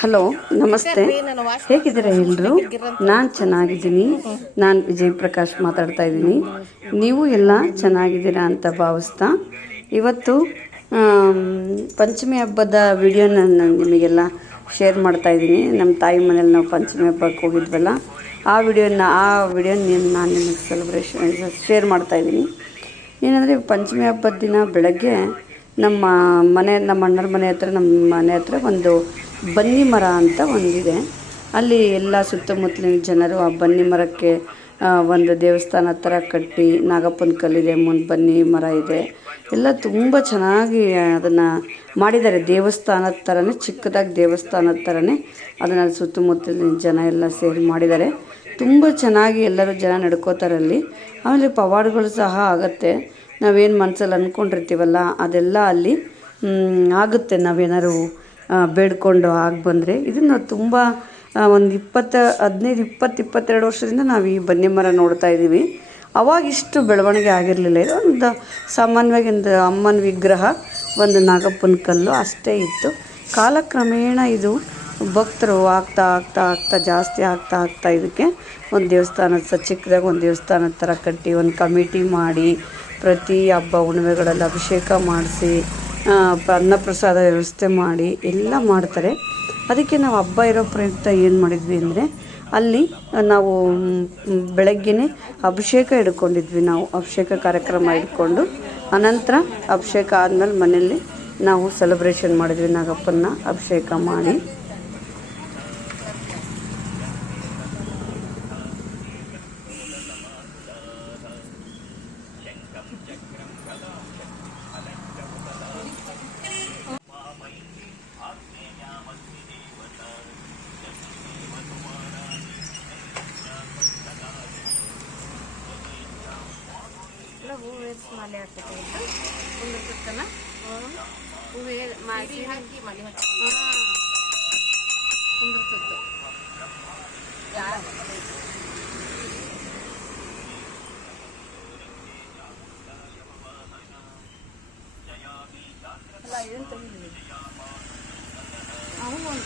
Hello, ನಮಸ್ತೆ. ಹೇಗಿದ್ದೀರಾ ಎಲ್ಲರೂ? ನಾನು ಚೆನ್ನಾಗಿದ್ದೀನಿ. ನಾನು ವಿಜಯ್ ಪ್ರಕಾಶ್ ಮಾತಾಡ್ತಾ ಇದ್ದೀನಿ. ನೀವು ಎಲ್ಲ ಚೆನ್ನಾಗಿದ್ದೀರಾ ಅಂತ ಭಾವಿಸ್ತಾ ಇವತ್ತು ಪಂಚಮಿ ಹಬ್ಬದ ವಿಡಿಯೋನ ನಾನು ನಿಮಗೆಲ್ಲ ಶೇರ್ ಮಾಡ್ತಾಯಿದ್ದೀನಿ. ನಮ್ಮ ತಾಯಿ ಮನೇಲಿ ನಾವು ಪಂಚಮಿ ಹಬ್ಬಕ್ಕೆ ಹೋಗಿದ್ವಲ್ಲ, ಆ ವಿಡಿಯೋನ ನಾನು ನಿಮಗೆ ಶೇರ್ ಮಾಡ್ತಾಯಿದ್ದೀನಿ. ಏನಂದರೆ ಪಂಚಮಿ ಹಬ್ಬದ ದಿನ ಬೆಳಗ್ಗೆ ನಮ್ಮ ಅಣ್ಣರ ಮನೆ ಹತ್ರ, ನಮ್ಮ ಮನೆ ಹತ್ರ ಒಂದು ಬನ್ನಿ ಮರ ಅಂತ ಒಂದಿದೆ. ಅಲ್ಲಿ ಎಲ್ಲ ಸುತ್ತಮುತ್ತಲಿನ ಜನರು ಆ ಬನ್ನಿ ಮರಕ್ಕೆ ಒಂದು ದೇವಸ್ಥಾನ ಥರ ಕಟ್ಟಿ, ನಾಗಪ್ಪನ ಕಲ್ಲಿದೆ, ಮುಂದೆ ಬನ್ನಿ ಮರ ಇದೆ, ಎಲ್ಲ ತುಂಬ ಚೆನ್ನಾಗಿ ಅದನ್ನು ಮಾಡಿದ್ದಾರೆ. ದೇವಸ್ಥಾನದ ಥರನೇ, ಚಿಕ್ಕದಾಗಿ ದೇವಸ್ಥಾನದ ಥರನೇ ಅದನ್ನು ಸುತ್ತಮುತ್ತಲಿನ ಜನ ಎಲ್ಲ ಸೇರಿ ಮಾಡಿದ್ದಾರೆ. ತುಂಬ ಚೆನ್ನಾಗಿ ಎಲ್ಲರೂ ಜನ ನಡ್ಕೋತಾರೆ ಅಲ್ಲಿ. ಆಮೇಲೆ ಪವಾಡಗಳು ಸಹ ಆಗುತ್ತೆ. ನಾವೇನು ಮನಸ್ಸಲ್ಲಿ ಅಂದ್ಕೊಂಡಿರ್ತೀವಲ್ಲ ಅದೆಲ್ಲ ಅಲ್ಲಿ ಆಗುತ್ತೆ. ನಾವೇನಾದ್ರು ಬೇಡ್ಕೊಂಡು ಆಗಿ ಬಂದರೆ. ಇದನ್ನು ತುಂಬ ಒಂದು 22 ವರ್ಷದಿಂದ ನಾವು ಈ ಬನ್ನಿ ಮರ ನೋಡ್ತಾ ಇದ್ದೀವಿ. ಅವಾಗ ಇಷ್ಟು ಬೆಳವಣಿಗೆ ಆಗಿರಲಿಲ್ಲ. ಇದು ಒಂದು ಸಾಮಾನ್ಯವಾಗಿ ಒಂದು ಅಮ್ಮನ ವಿಗ್ರಹ, ಒಂದು ನಾಗಪ್ಪನ ಕಲ್ಲು ಅಷ್ಟೇ ಇತ್ತು. ಕಾಲಕ್ರಮೇಣ ಇದು ಭಕ್ತರು ಆಗ್ತಾ ಜಾಸ್ತಿ ಆಗ್ತಾ ಇದಕ್ಕೆ ಒಂದು ದೇವಸ್ಥಾನದ ಚಿಕ್ಕದಾಗಿ ಒಂದು ದೇವಸ್ಥಾನದ ಥರ ಕಟ್ಟಿ, ಒಂದು ಕಮಿಟಿ ಮಾಡಿ, ಪ್ರತಿ ಹಬ್ಬ ಹುಣ್ಣಿಮೆಗಳಲ್ಲಿ ಅಭಿಷೇಕ ಮಾಡಿಸಿ, ಅನ್ನಪ್ರಸಾದ ವ್ಯವಸ್ಥೆ ಮಾಡಿ ಎಲ್ಲ ಮಾಡ್ತಾರೆ. ಅದಕ್ಕೆ ನಾವು ಹಬ್ಬ ಇರೋ ಪ್ರಯುಕ್ತ ಏನು ಮಾಡಿದ್ವಿ ಅಂದರೆ, ಅಲ್ಲಿ ನಾವು ಬೆಳಗ್ಗೆನೇ ಅಭಿಷೇಕ ಹಿಡ್ಕೊಂಡಿದ್ವಿ. ನಾವು ಅಭಿಷೇಕ ಕಾರ್ಯಕ್ರಮ ಇಟ್ಕೊಂಡು ಅನಂತರ ಅಭಿಷೇಕ ಆದಮೇಲೆ ಮನೆಯಲ್ಲಿ ನಾವು ಸೆಲೆಬ್ರೇಷನ್ ಮಾಡಿದ್ವಿ. ನಾಗಪ್ಪನ ಅಭಿಷೇಕ ಮಾಡಿ ಮಾಲೆ ಹಾಕ್ತೈತೆ ಕುಂದಿರ್ತಕ್ಕನ ಹೂವೇ ಮಾಸಿ ಹಾಕಿ ಮಲೆ ಹಾಕಿ ಕುಂದಿರ್ತತ್ತು. ಅಲ್ಲ ಏನು ತಂದಿದ್ದೀವಿ ಅವು ಒಂದು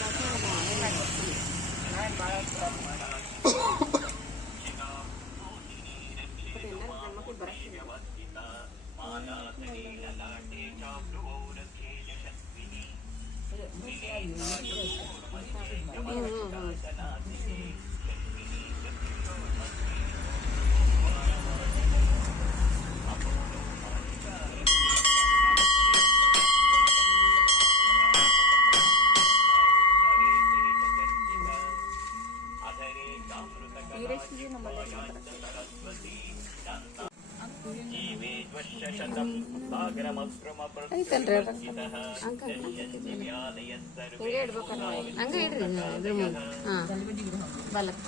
ಐತಲ್ರಿ ಹಿಂಗೆ ಇಡ್ಬೇಕಲ್ಲ, ಹಂಗೆ ಇಡ್ರಿ ಇದ್ರ ಮುಂದೆ. ಹಾಂ, ಬಲಕ್ಕೆ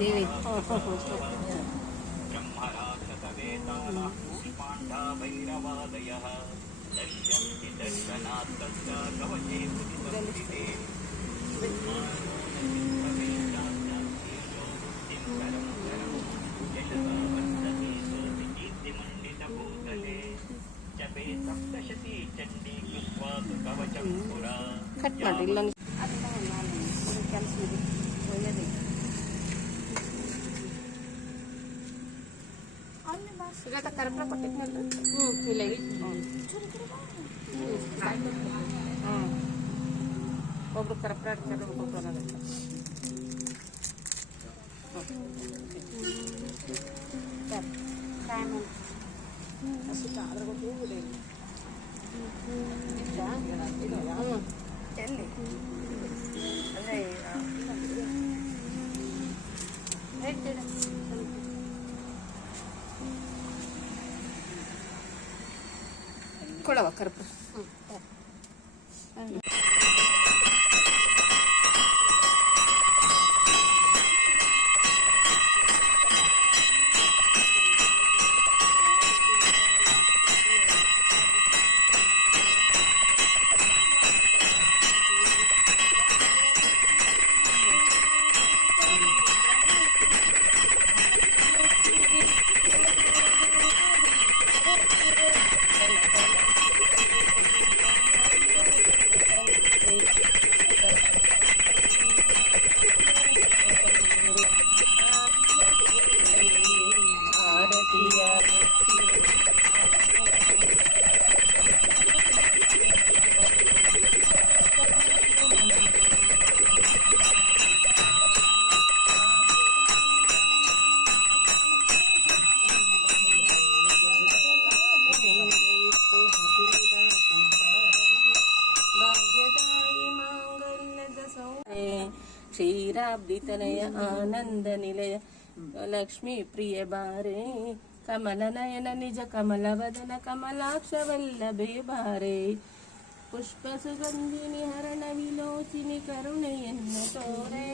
ದೇವಿ ಕಟ್ ಮಾಡಿ ಇಲ್ಲೊಂದು ಕೆಲಸ ಇದೆ ಒಳ್ಳೆಯದೇ. ಸುಜಾತ ಕರ್ಪೂರ ಕೊಟ್ಟಿದ್ನಲ್ಲ. ಇಲ್ಲ ಒಬ್ರು ಕರ್ಪೂರ ಹಾಕ್ತಾರೆ, ಒಬ್ಬರು ಬರೋದಲ್ಲ. ಅದ್ರ ಬಗ್ಗೆ ಹೂವಿದೆ ಎಲ್ಲಿ ಅಂದರೆ ಕೊಡವ ಕರ್ಪೂರ. ಅಬ್ದಿತನಯ ಆನಂದ ನಿಲಯ ಲಕ್ಷ್ಮೀ ಪ್ರಿಯ ಬಾರೆ ಕಮಲ ನಯನ ನಿಜ ಕಮಲ ವದನ ಕಮಲಾಕ್ಷ ವಲ್ಲಭೆ ಬಾರೆ ಪುಷ್ಪ ಸುಗಂಧಿನಿ ಹರಣ ವಿಲೋಚಿನಿ ಕರುಣೆಯನ್ನು ತೋರೆ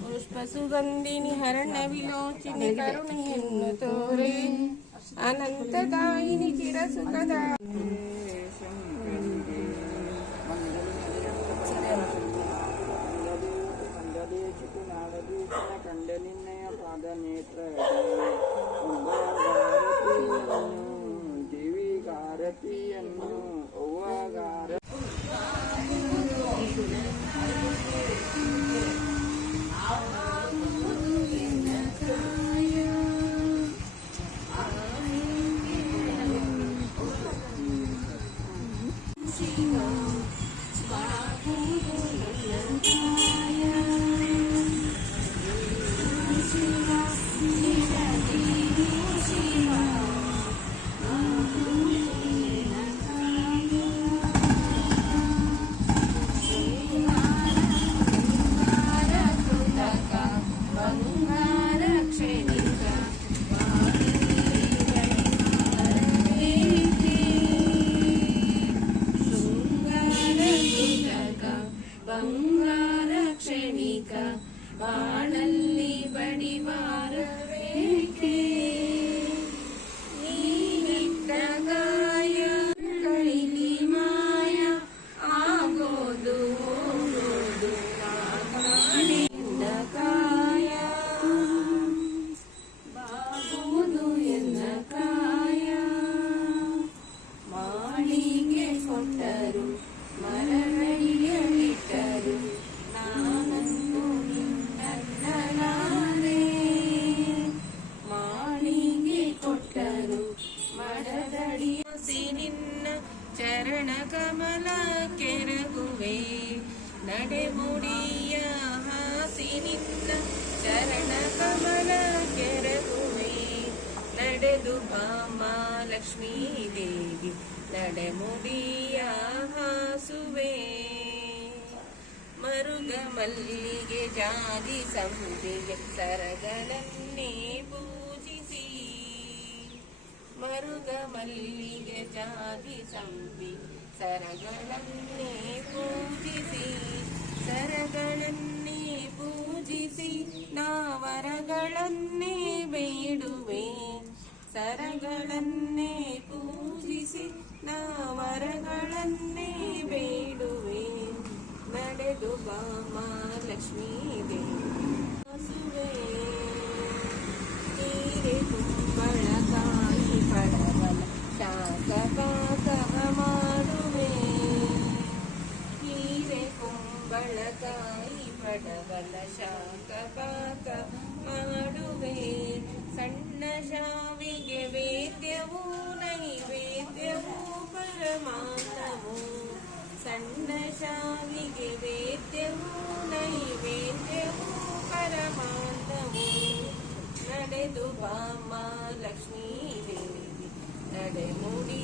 ಪುಷ್ಪ ಸುಗಂಧಿನಿ ಹರಣ ವಿಲೋಚಿನಿ ಕರುಣೆಯನ್ನು ತೋರೆ ಅನಂತದಾಯಿನಿ ಚಿರ ಸುಖದ ಕಂಡ ನಿನ್ನಯ ಪಾದ ನೇತ್ರ ದೇವಿಗಾರತಿಯನ್ನು ಅವ್ವಗಾರ ಬಂಗಾರ ಕ್ಷಣಿಕ ಬಾಳಲ್ಲಿ ಬಡಿವಾರಬೇಕೆ ನೀನಿಟ್ಟ ಗಾಯ ಕೈಲಿ ಮಾಯ ಆಗೋದು ಹೋಗೋದು ಕಾಡಿಂದ ಕಾಯ ಬಾಗುವುದು ಎನ್ನ ಕಾಯ ಮಾಳಿಗೆ ಕೊಟ್ಟರು ಮರಳಿಯಲಿಟ್ಟರು ನಾನನ್ನು ನಿನ್ನನ್ನಲಾರೆ ಮಾಳಿಗೆ ಕೊಟ್ಟರು ಮರದಡಿಯಸಿ ನಿನ್ನ ಚರಣ ಕಮಲ ಕೆರಗುವೆ ನಡೆಮುಡಿಯ ಹಾಸಿ ನಿನ್ನ ಚರಣ ಕಮಲ ಕೆರಗುವೆ ನಡೆದು ಬಾಮ ಲಕ್ಷ್ಮೀ ದೇವಿ ನಡೆಮುಡಿಯ ಹಾಸುವೆ ಮರುಗ ಮಲ್ಲಿಗೆ ಜಾತಿ ಸಂಪಿಗೆ ಸರಗಳನ್ನೇ ಪೂಜಿಸಿ ಮರುಗ ಮಲ್ಲಿಗೆ ಜಾತಿ ಸಂಪಿ ಸರಗಳನ್ನೇ ಪೂಜಿಸಿ ಸರಗಳನ್ನೇ ಪೂಜಿಸಿ ನಾವರಗಳನ್ನೇ ಬೇಡುವೆ ಸರಗಳನ್ನೇ ಪೂಜಿಸಿ ನಾವರಗಳನ್ನೇ ಬೇಡುವೆ ನಡೆದು ಬಾಮ ಲಕ್ಷ್ಮೀ ದೇವಿ ಹಸುವೆ ನೀರೆ ಕುಂಬಳಕಾಯಿ ಪಡವಲ ಶಾಕ ಪಾಕ ಮಾಡುವೆ ಹೀರೆ ಕುಂಬಳಕಾಯಿ ಪಡವಲ ಶಾಕ ಪಾಕ ಮಾಡುವೆ ಸಣ್ಣ ಶಾವಿಗೆ ವೇದ್ಯವೂ ನೈವೇದ್ಯವೂ ಪರಮಾನ್ನವು ಸಣ್ಣ ಶಾವಿಗೆ ವೇದ್ಯವೂ ನೈವೇದ್ಯವೂ ಪರಮಾನ್ನವು ನಡೆದು ಬಾಮ ಲಕ್ಷ್ಮೀ ದೇವಿ ನಡೆಮುಡಿ